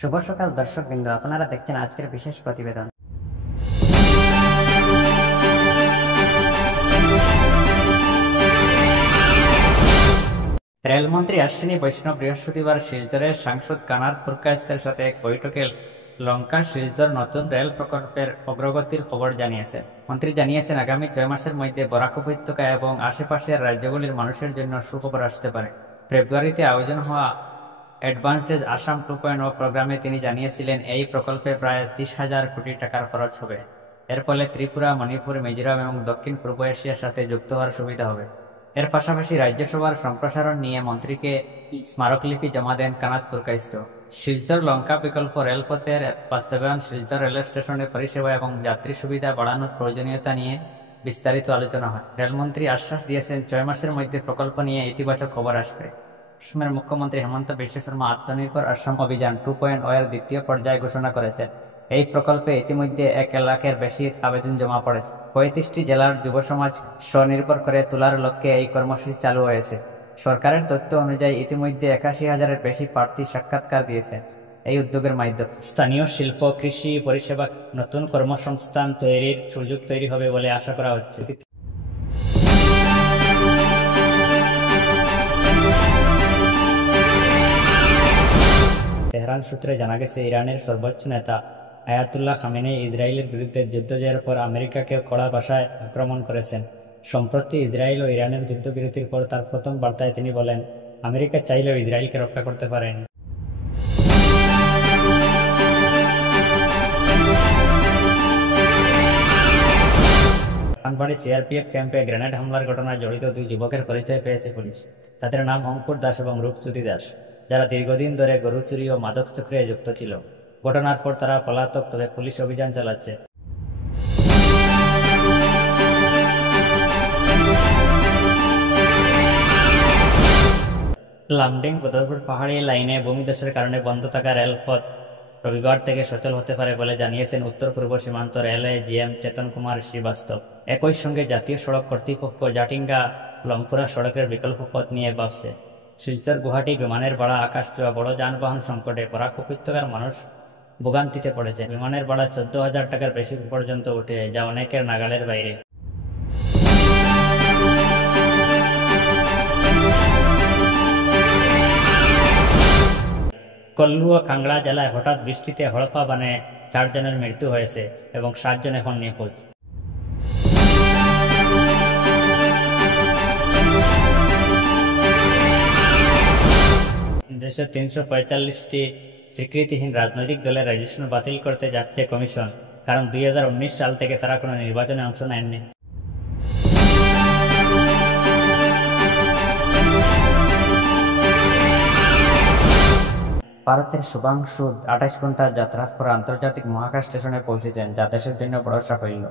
শুভ সকাল দর্শকবৃন্দ, আপনারা দেখছেন আজকের বিশেষ প্রতিবেদন। রেলমন্ত্রী অশ্বিনী বৈষ্ণব বৃহস্পতিবার শিলচরের সাংসদ কানার পুরকায়স্তের সাথে এক বৈঠকে লঙ্কা শিলচর নতুন রেল প্রকল্পের অগ্রগতির খবর জানিয়েছেন। মন্ত্রী জানিয়েছেন, আগামী 6 মাসের মধ্যে বরাক উপত্যকা এবং আশেপাশের রাজ্যগুলির মানুষের জন্য সুখবর আসতে পারে। ফেব্রুয়ারিতে আয়োজন হওয়া অ্যাডভান্টেজ আসাম 2.0 প্রোগ্রামে তিনি জানিয়েছিলেন, এই প্রকল্পে প্রায় 30,000 কোটি টাকার খরচ হবে। এর ফলে ত্রিপুরা, মণিপুর, মিজোরাম এবং দক্ষিণ পূর্ব এশিয়ার সাথে যুক্ত হওয়ার সুবিধা হবে। এর পাশাপাশি রাজ্যসভার সম্প্রসারণ নিয়ে মন্ত্রীকে স্মারকলিপি জমা দেন কানাত পুরকায়স্থ। শিলচর লঙ্কা বিকল্প রেলপথের বাস্তবায়ন, শিলচর রেল স্টেশনের পরিষেবা এবং যাত্রী সুবিধা বাড়ানোর প্রয়োজনীয়তা নিয়ে বিস্তারিত আলোচনা হয়। রেলমন্ত্রী আশ্বাস দিয়েছেন, 6 মাসের মধ্যে প্রকল্প নিয়ে ইতিবাচক খবর আসবে। অসমের মুখ্যমন্ত্রী হেমন্ত বিশ্ব শর্মা আত্মনির্ভর আসাম অভিযান 2.0 এর দ্বিতীয় পর্যায় ঘোষণা করেছেন। এই প্রকল্পে ইতিমধ্যে 1 লাখের বেশি আবেদন জমা পড়েছে। 35টি জেলার যুব সমাজ স্বনির্ভর করে তোলার লক্ষ্যে এই কর্মসূচি চালু হয়েছে। সরকারের তথ্য অনুযায়ী ইতিমধ্যে 81,000-এর বেশি প্রার্থী সাক্ষাৎকার দিয়েছেন। এই উদ্যোগের মাধ্যমে স্থানীয় শিল্প, কৃষি, পরিষেবা, নতুন কর্মসংস্থান তৈরির সুযোগ তৈরি হবে বলে আশা করা হচ্ছে। তেহরান সূত্রে জানা গেছে, ইরানের সর্বোচ্চ নেতা আয়াতুল্লাহ খামেনেই ইসরায়েলের বিরুদ্ধে যুদ্ধ জয়ের পর আমেরিকাকে কড়া ভাষায় আক্রমণ করেছেন। সম্প্রতি ইসরায়েল ও ইরানের যুদ্ধবিরতির পর তার প্রথম বার্তায় তিনি বলেন, আমেরিকা চাইলেও ইসরায়েলকে রক্ষা করতে পারেন। খানবাড়ি সিআরপিএফ ক্যাম্পে গ্রেনেড হামলার ঘটনায় জড়িত 2 যুবকের পরিচয় পেয়েছে পুলিশ। তাদের নাম অঙ্কুর দাস এবং রূপজ্যোতি দাস, যারা দীর্ঘদিন ধরে গরু চুরি ও মাদক চক্রে যুক্ত ছিল। ঘটনার পর তারা পলাতক, তবে পুলিশ অভিযান চালাচ্ছে। লামডিং বদরপুর পাহাড়ি লাইনে ভূমিধসের কারণে বন্ধ থাকা রেলপথ রবিবার থেকে সচল হতে পারে বলে জানিয়েছেন উত্তর পূর্ব সীমান্ত রেলওয়ে জিএম চেতন কুমার শ্রীবাস্তব। একই সঙ্গে জাতীয় সড়ক কর্তৃপক্ষ জাটিঙ্গা লংপুরা সড়কের বিকল্প পথ নিয়ে ভাবছে। শিলচর গুয়াহাটি বিমানের ভাড়া আকাশ ছোঁয়া বড় যানবাহন সংকটে বরাক উপত্যকার মানুষ ভোগান্তিতে পড়েছে। বিমানের ভাড়া 14,000 টাকার বেশি পর্যন্ত উঠে, যা অনেকের নাগালের বাইরে। কল্লু ও কাংড়া জেলায় হঠাৎ বৃষ্টিতে হড়পা বানে 4 জনের মৃত্যু হয়েছে এবং 7 জন এখন নিখোঁজ। দেশের 345টি স্বীকৃতিহীন রাজনৈতিক দলের রেজিস্ট্রেশন বাতিল করতে যাচ্ছে কমিশন, কারণ 2019 সাল থেকে তারা কোনো নির্বাচনে অংশ নেননি। ভারতের শুভাংশু 28 ঘন্টার যাত্রার পর আন্তর্জাতিক মহাকাশ স্টেশনে পৌঁছেছেন, যা দেশের জন্য বড় সাফল্য।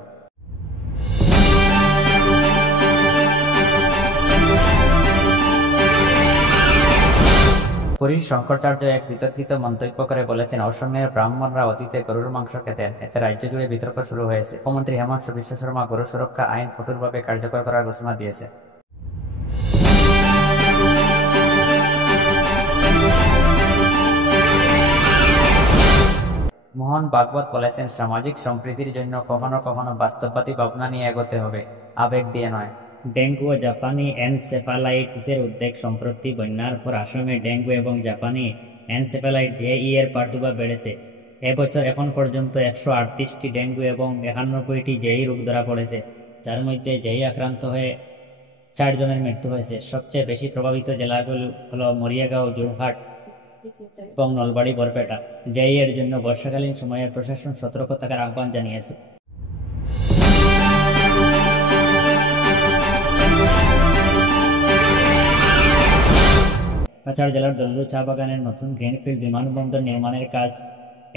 পুরীর শঙ্করাচার্য এক বিতর্কিত মন্তব্য করে বলেছেন, অসমের ব্রাহ্মণরা অতীতে গরুর মাংস খেতেন। এতে রাজ্য জুড়ে বিতর্ক শুরু হয়েছে। মুখ্যমন্ত্রী হেমন্ত বিশ্ব শর্মা গরু সুরক্ষা আইন কঠোরভাবে কার্যকর করার ঘোষণা দিয়েছে। মোহন ভাগবত বলেছেন, সামাজিক সম্প্রীতির জন্য কখনো কখনো বাস্তববাদী ভাবনা নিয়ে এগোতে হবে, আবেগ দিয়ে নয়। ডেঙ্গু ও জাপানি এনসেফালাইটিসের উদ্বেগ। সম্প্রতি বন্যার পর আসামে ডেঙ্গু এবং জাপানি এনসেফালাইট জেই এর প্রাদুর্ভাব বেড়েছে। এবছর এখন পর্যন্ত 138টি ডেঙ্গু এবং 91টি জেই রোগ ধরা পড়েছে, যার মধ্যে জেই আক্রান্ত হয়ে 4 জনের মৃত্যু হয়েছে। সবচেয়ে বেশি প্রভাবিত জেলাগুলো হল মরিয়াগাঁও, যোরহাট এবং নলবাড়ি, বরপেটা। জেই এর জন্য বর্ষাকালীন সময়ে প্রশাসন সতর্ক থাকার আহ্বান জানিয়েছে। কাছাড় জেলার দলদু চা বাগানের নতুন গ্রিনফিল্ড বিমানবন্দর নির্মাণের কাজ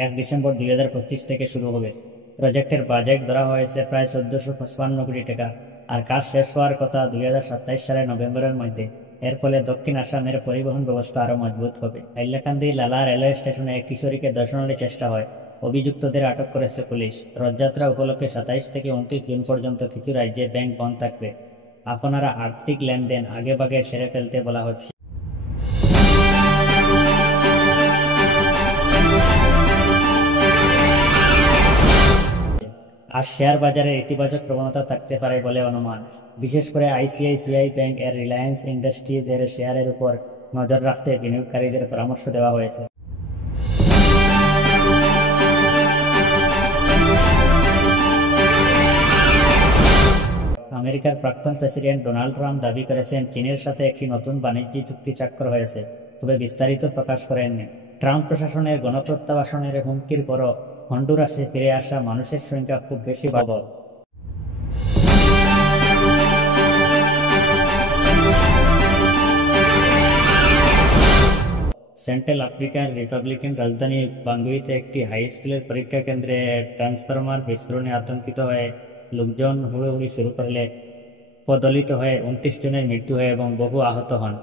1 ডিসেম্বর 2025 থেকে শুরু হবে। প্রজেক্টের বাজেট ধরা হয়েছে প্রায় 1455 কোটি টাকা, আর কাজ শেষ হওয়ার কথা 2027 সালের নভেম্বরের মধ্যে। এর ফলে দক্ষিণ আসামের পরিবহন ব্যবস্থা আরও মজবুত হবে। হাইলাকান্দি লালা রেলওয়ে স্টেশনে এক কিশোরীকে ধর্ষণের চেষ্টা হয়, অভিযুক্তদের আটক করেছে পুলিশ। রথযাত্রা উপলক্ষে 27 থেকে 29 জুন পর্যন্ত কিছু রাজ্যে ব্যাংক বন্ধ থাকবে। আপনারা আর্থিক লেনদেন আগেভাগে সেরে ফেলতে বলা হচ্ছে। আর শেয়ার বাজারে ইতিবাচক প্রবণতা থাকতে পারে বলে অনুমান। বিশেষ করে আইসিআইসিআই ব্যাংক এর রিলায়েন্স ইন্ডাস্ট্রিজ এর শেয়ারের উপর নজর রাখতে বিনিয়োগকারীদের পরামর্শ দেওয়া হয়েছে। আমেরিকার প্রাক্তন প্রেসিডেন্ট ডোনাল্ড ট্রাম্প দাবি করেছেন চীনের সাথে একটি নতুন বাণিজ্যিক চুক্তি স্বাক্ষর হয়েছে, তবে বিস্তারিত প্রকাশ করেননি। ট্রাম্প প্রশাসনের গণপ্রত্যাবাসনের হুমকির পরও হন্ডুরাসে ফিরে আসা মানুষের সংখ্যা খুব বেশি বাড়ল। সেন্ট্রাল আফ্রিকার রিপাবলিকান রাজধানী বাঙ্গুইতে একটি হাই স্কুলের পরীক্ষা কেন্দ্রে ট্রান্সফরমার বিস্ফোরণে আতঙ্কিত হয়ে লোকজন হুড়োহুড়ি শুরু করলে পদলিত হয়ে 29 জনের মৃত্যু হয় এবং বহু আহত হন।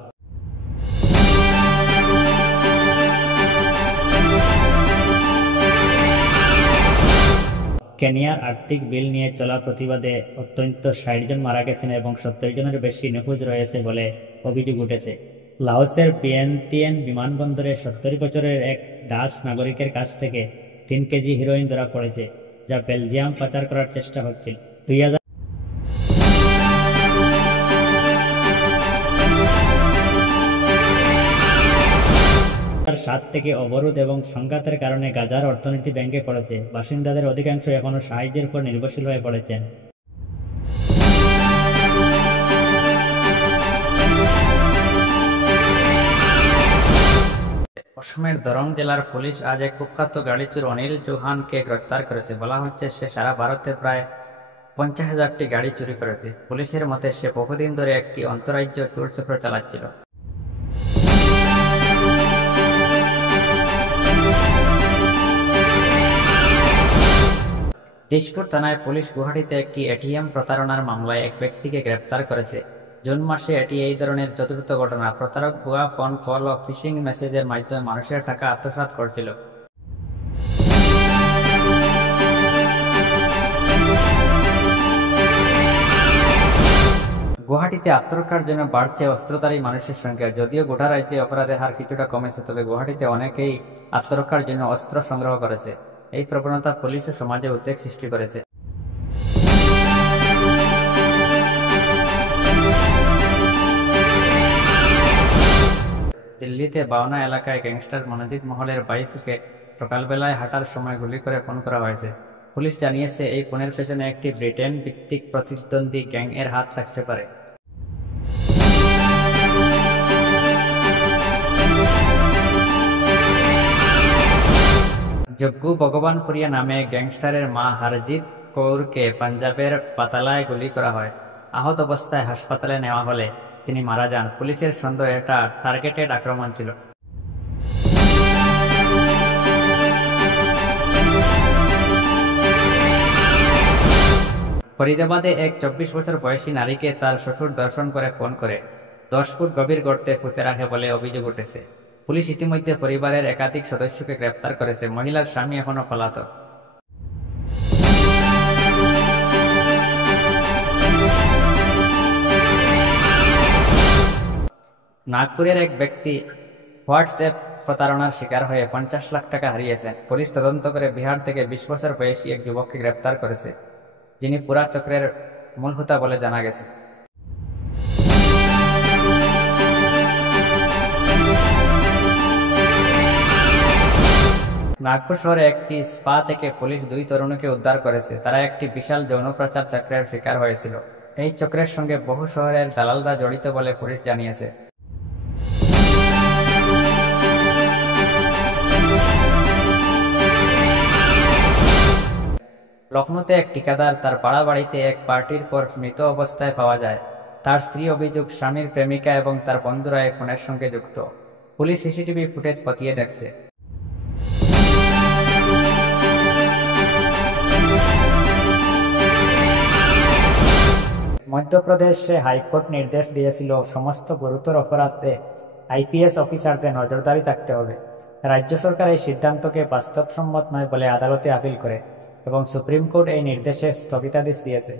কেনিয়ার আর্থিক বিল নিয়ে চলা প্রতিবাদে অত্যন্ত 60 জন মারা গেছেন এবং 70 জনের বেশি নিখোঁজ রয়েছে বলে অভিযোগ উঠেছে। লাওসের ভিয়েন্তিয়ান বিমানবন্দরে 70 বছরের এক ডাচ নাগরিকের কাছ থেকে 3 কেজি হেরোইন ধরা পড়েছে, যা বেলজিয়াম পাচার করার চেষ্টা হচ্ছিল। 2007 থেকে অবরোধ এবং সংঘাতের কারণে গাজার অর্থনীতি ভেঙে পড়েছে। বাসিন্দাদের অধিকাংশ এখনো সাহায্যের উপর নির্ভরশীল হয়ে পড়েছেন। অসমের দরং জেলার পুলিশ আজ এক কুখ্যাত গাড়ি চোর অনিল চৌহানকে গ্রেপ্তার করেছে। বলা হচ্ছে সে সারা ভারতে প্রায় 50,000টি গাড়ি চুরি করেছে। পুলিশের মতে সে বহুদিন ধরে একটি অন্তরাজ্য চোর চক্র চালাচ্ছিল। দিশপুর থানায় পুলিশ গুয়াহাটিতে একটি এটিএম প্রতারণার মামলায় এক ব্যক্তিকে গ্রেপ্তার করেছে। জুন মাসে এটি এই ধরনের চতুর্থ ঘটনা। প্রতারক ভুয়া ফোন কল ও ফিশিং মেসেজের মাধ্যমে মানুষের টাকা আত্মসাৎ করছিল। গুয়াহাটিতে আত্মরক্ষার জন্য বাড়ছে অস্ত্রধারী মানুষের সংখ্যা। যদিও গোটা রাজ্যে অপরাধের হার কিছুটা কমেছে, তবে গুয়াহাটিতে অনেকেই আত্মরক্ষার জন্য অস্ত্র সংগ্রহ করেছে। এই প্রবণতা পুলিশ ও সমাজে উদ্বেগ সৃষ্টি করেছে। দিল্লিতে বাওনা এলাকায় গ্যাংস্টার মনোজিৎ মহলের বাইককে সকালবেলায় হাঁটার সময় গুলি করে খুন করা হয়েছে। পুলিশ জানিয়েছে এই খুনের পেছনে একটি ব্রিটেন ভিত্তিক প্রতিদ্বন্দ্বী গ্যাং এর হাত থাকতে পারে। জগ্গু ভগবানপুরিয়া নামে গ্যাংস্টারের মা হরজিৎ কৌরকে পাঞ্জাবের পাতালায় গুলি করা হয়। আহত অবস্থায় হাসপাতালে নেওয়া হলে তিনি মারা যান। পুলিশের সন্দেহ এটা টার্গেটেড আক্রমণ ছিল। ফরিদাবাদে এক 24 বছর বয়সী নারীকে তার শ্বশুর দর্শন করে ফোন করে 10 ফুট গভীর গর্তে পুঁতে রাখে বলে অভিযোগ উঠেছে। পুলিশ ইতিমধ্যে পরিবারের একাধিক সদস্যকে গ্রেপ্তার করেছে। মহিলার স্বামী এখনো পলাতক। নাগপুরের এক ব্যক্তি হোয়াটসঅ্যাপ প্রতারণার শিকার হয়ে 50 লাখ টাকা হারিয়েছেন। পুলিশ তদন্ত করে বিহার থেকে 20 বছর বয়সী এক যুবককে গ্রেপ্তার করেছে, যিনি পুরা চক্রের মূল হোতা বলে জানা গেছে। নাগপুর শহরে একটি স্পা থেকে পুলিশ 2 তরুণীকে উদ্ধার করেছে। তারা একটি বিশাল যৌন প্রচার চক্রের শিকার হয়েছিল। এই চক্রের সঙ্গে বহু শহরের দালালরা জড়িত বলে পুলিশ জানিয়েছে। লখনৌতে এক ঠিকাদার তার ভাড়া বাড়িতে এক পার্টির পর মৃত অবস্থায় পাওয়া যায়। তার স্ত্রী অভিযোগ স্বামীর প্রেমিকা এবং তার বন্ধুরা এই খুনের সঙ্গে যুক্ত। পুলিশ সিসিটিভি ফুটেজ খতিয়ে দেখছে। মধ্যপ্রদেশে হাইকোর্ট নির্দেশ দিয়েছিল সমস্ত গুরুতর অপরাধে আইপিএস অফিসারদের নজরদারি থাকতে হবে। রাজ্য সরকার এই সিদ্ধান্তকে বাস্তবসম্মত নয় বলে আদালতে আপিল করে এবং সুপ্রিম কোর্ট এই নির্দেশে স্থগিতাদেশ দিয়েছে।